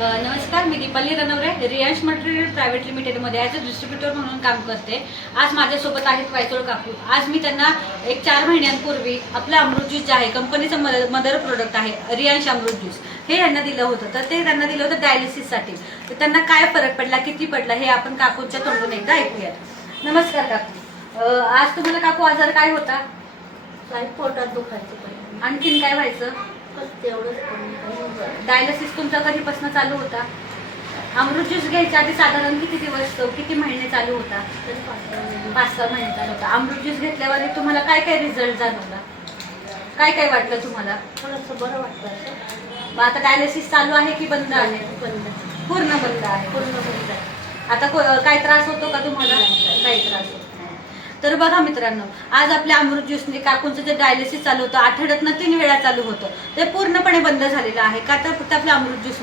नमस्कार, मी Deepali रनवरे Riyansh material private लिमिटेडमध्ये as a distributor म्हणून काम करते। आज माझ्यासोबत आहेत वायचोळ काकू। आज मी त्यांना एक 4 महिन्यांपूर्वी आपलं अमृत ज्यूस जे आहे कंपनीचं मदर प्रोडक्ट आहे रियांश अमृत ज्यूस हे यांना दिलं होतं। तर ते त्यांना दिलं होतं डायलिसिससाठी। तर त्यांना काय फरक पडला, किती पडला हे आपण काकूंच्या तोंडून एकदा ऐकूयात। नमस्कार काकू, आज तुम्हाला काकू आजार काय होता? काही पोटात दुखायचं, आणखीन काय व्हायचं? तेवढंच। डायलिसिस तुमचा कधीपासून चालू होता? अमृत ज्यूस घ्यायच्या आधी साधारण किती दिवस, किती महिने चालू होता? 5-6 महिने चालू होता। अमृत ज्यूस घेतल्यावर तुम्हाला काय काय रिझल्ट जाणवला, काय काय वाटलं तुम्हाला? थोडंसं बरं वाटतं। मग आता डायलिसिस चालू आहे की बंद आहे? बंद, पूर्ण बंद आहे। पूर्ण बंद आहे। आता काय त्रास होतो का तुम्हाला? काही त्रास होतो? तर बघा मित्रांनो, आज आपल्या अमृत ज्यूसने काकूंचं जे डायलिसिस चालू होतं, आठवड्यातनं 3 वेळा चालू होतं, ते पूर्णपणे बंद झालेलं आहे का? तर फक्त आपलं अमृत ज्यूस